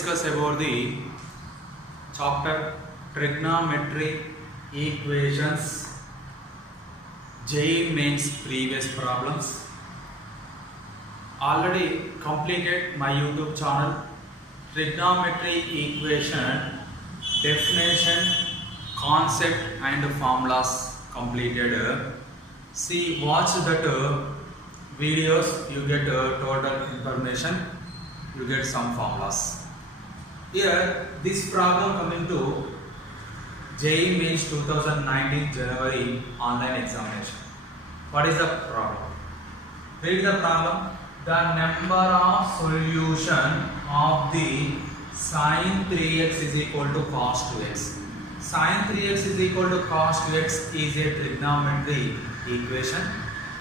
discuss about the chapter trigonometry equations, JEE Mains previous problems. Already completed my YouTube channel. Trigonometry equation definition, concept and formulas completed. See, watch that videos, you get total information, you get some formulas. Here this problem coming to JEE Mains 2019 January online examination. What is the problem? Read the problem. The number of solution of the sin 3x is equal to cos 2x. Sin 3x is equal to cos 2x is a trigonometry equation.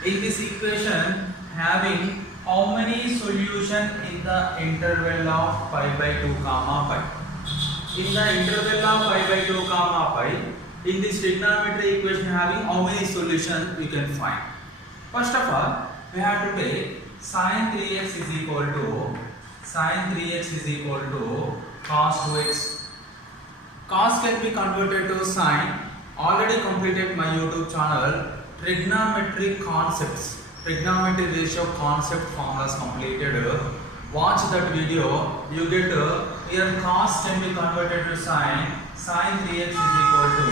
In this equation, having how many solution in the interval of pi by 2 comma pi? In the interval of pi by 2 comma pi, in this trigonometry equation having how many solution we can find? First of all, we have to take sin 3x is equal to cos 2x. Cos can be converted to sin. Already completed my YouTube channel. Trigonometry concepts, trigonometry ratio concept formulas completed. Watch that video. You get here cos can be converted to sin. Sin 3x is equal to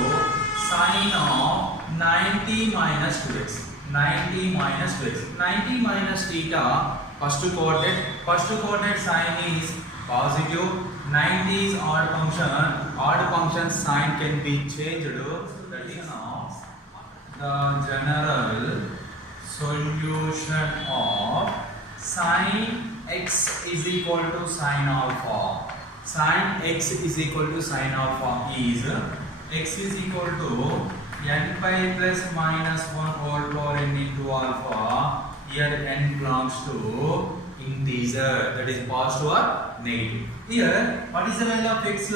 sin of 90 minus 2x. 90 minus 2x. 90 minus theta, first coordinate sign is positive. 90 is odd function sign can be changed. That is now the general solution of sin x is equal to sin alpha. Sin x is equal to sin alpha is x is equal to n pi plus minus 1 whole power n into alpha. Here n belongs to integer, that is positive or negative. Here, what is the value of x?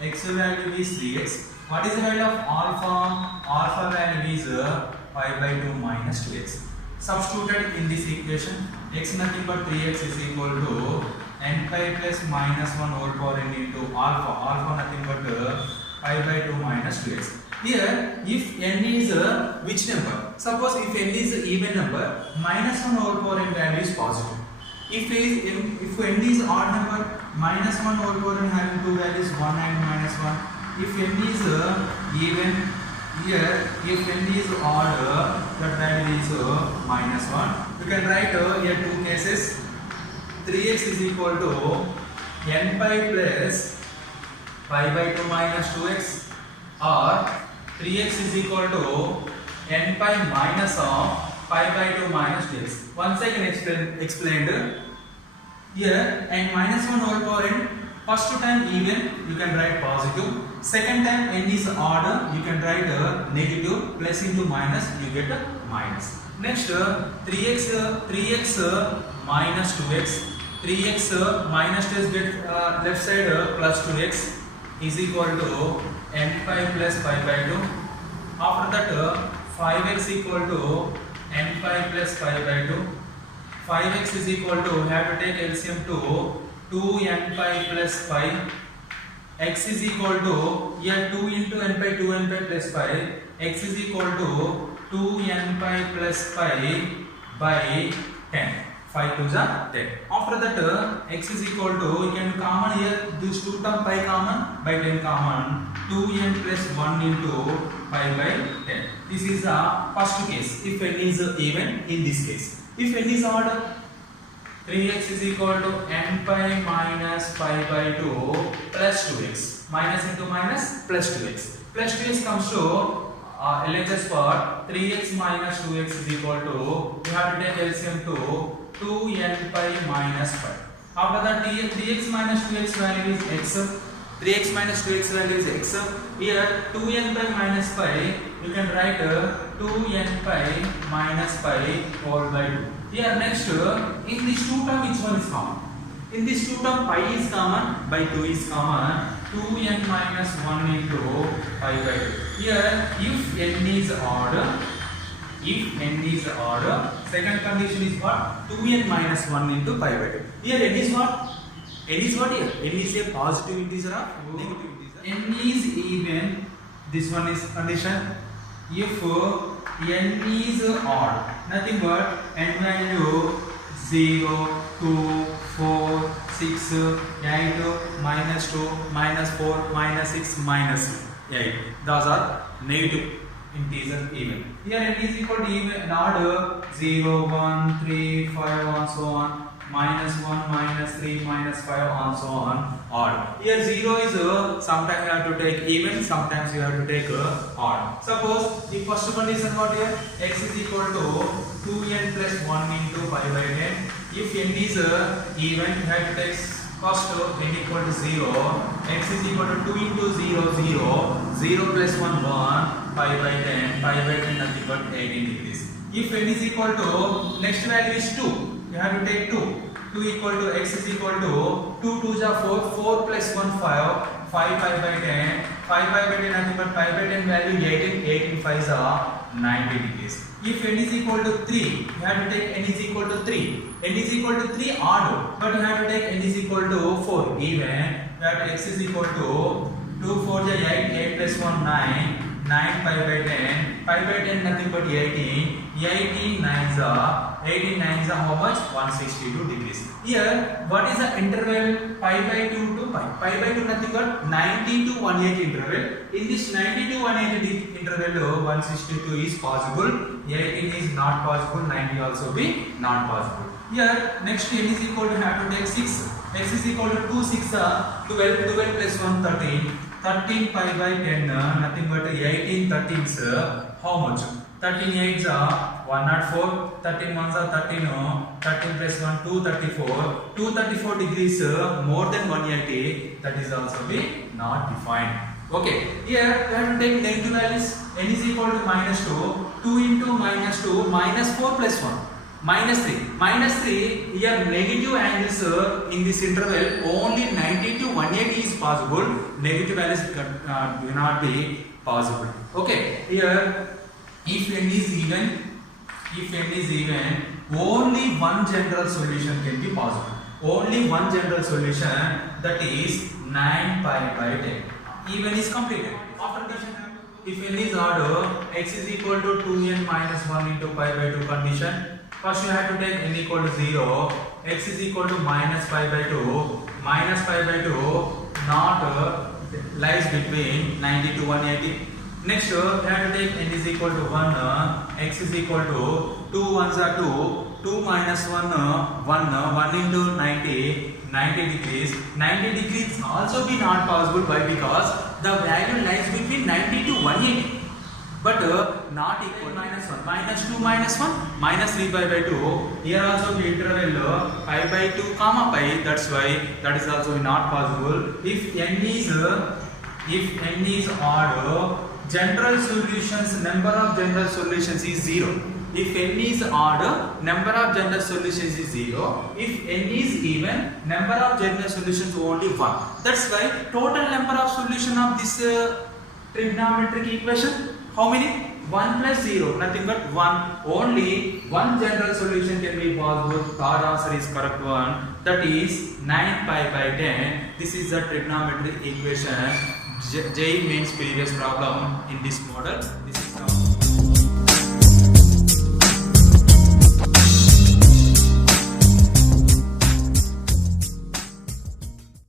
X value is 3x. What is the value of alpha? Alpha value is pi by 2 minus 2x. Substituted in this equation, x nothing but 3x is equal to n pi plus minus 1 whole power n into alpha. Alpha nothing but pi by 2 minus 2x. Here, if n is which number? Suppose if n is an even number, minus 1 whole power n value is positive. If n is odd number, minus 1 whole power n having two values 1 and minus 1. If n is even, here if n is odd, that value is minus 1. You can write here two cases. 3x is equal to n pi plus pi by 2 minus 2x, or 3x is equal to n pi minus of pi by 2 minus 2x. Once I can explain here, and minus 1 whole power n, first time even you can write positive, second time n is odd you can write negative, plus into minus you get a minus. Next 3x minus 2x, 3x minus 2x get left side plus 2x is equal to n pi plus pi by 2. After that 5x equal to n pi plus pi by 2. 5x is equal to, have to take LCM to 2n pi plus pi. X is equal to, here 2 into n pi, 2n pi plus pi. X is equal to 2n pi plus pi by 10. 5 to the 10. After that x is equal to, you can common here this 2 term pi common, by 10 common, 2n plus 1 into pi by 10. This is the first case, if n is even in this case. If n is odd, 3x is equal to n pi minus pi by 2 plus 2x. Minus into minus plus 2x. Plus 2x comes to LHS part, 3x minus 2x is equal to, you have to take LCM to 2n pi minus pi. After that 3x minus 2x value is x. 3x minus 2x value is x. Here 2n pi minus pi, you can write 2n pi minus pi whole by 2. Here next, in this 2 term which one is common? In this 2 term pi is common, by 2 is common, 2n minus 1 into pi by 2. Here if n is odd, If n is odd, second condition is what? 2n minus 1 into pi by 2. Here n is what? N is what here? N is a positive integer or negative integer? N is even. This one is condition. If N is odd, nothing but N value 0, 2, 4, 6, 8, minus 2, minus 4, minus 6, minus 8. Those are negative integer even. Here N is equal to even odd 0, 1, 3, 5 and so on. Minus 1, minus 3, minus 5 and so on. Odd. Here 0 is sometimes you have to take even, sometimes you have to take odd. Suppose the first condition what here? X is equal to 2n plus 1 into pi by 10. If n is even, you have to take first n equal to 0. X is equal to 2 into 0, 0. 0 plus 1, 1. Pi by 10. Pi by 10 nothing but 18 degrees. If n is equal to, next value is 2. You have to take 2. 2 equal to x is equal to 2 2s are 4. 4 plus 1 5. 5 pi by 10. 5 pi by 10 nothing but pi by 10 value 18. 18 5s are 90 degrees. If n is equal to 3, you have to take n is equal to 3. N is equal to 3 odd, but you have to take n is equal to 4 even. You have to x is equal to 2 4 is 8. 8 plus 1 9. 9 pi by 10. Pi by 10 nothing but 18. 18 9s are 18 9s are how much? 162 degrees. Here, what is the interval pi by 2 to pi? Pi by 2 nothing but 90 to 180 interval. In this 90 to 180 interval, 162 is possible. 18 is not possible. 90 also be not possible. Here, next n is equal to have to take 6. X is equal to 2 6 12. 12 plus 1 13. 13 pi by 10 nothing but 18 13s how much? 13 8s are 104. 13 1s are 13. 13 plus 1 234. 234 degrees more than 180. That is also be not defined. Okay, here we have to take negative values. N is equal to minus 2. 2 into minus 2 minus 4 plus 1. Minus 3. Minus 3, here negative angles in this interval only 90 to 180 is possible. Negative values do not be possible. Okay, here if n is even, only one general solution can be possible. Only one general solution, that is 9 pi by 10. Even is completed. After condition, if n is odd, x is equal to 2n minus 1 into pi by 2 condition. First you have to take n equal to 0. X is equal to minus pi by 2. Minus pi by 2 not lies between 90 to 180. Next you have to take n is equal to 1. X is equal to 2 1s are 2. 2 minus 1 1 into 90 degrees. 90 degrees also be not possible. Why? Because the value lies between 90 to 180. But not equal. Minus 1 minus 2 minus 1 minus 3 pi by 2. Here also the interval pi by 2 comma pi. That's why that is also not possible. If n is odd, general solutions, number of general solutions is 0. If n is odd, number of general solutions is 0. If n is even, number of general solutions only 1. That's why total number of solution of this trigonometric equation, how many? 1 plus 0, nothing but 1. Only one general solution can be possible. Third answer is correct one. That is 9 pi by 10. This is the trigonometric equation. JEE Mains previous problem in this model. This is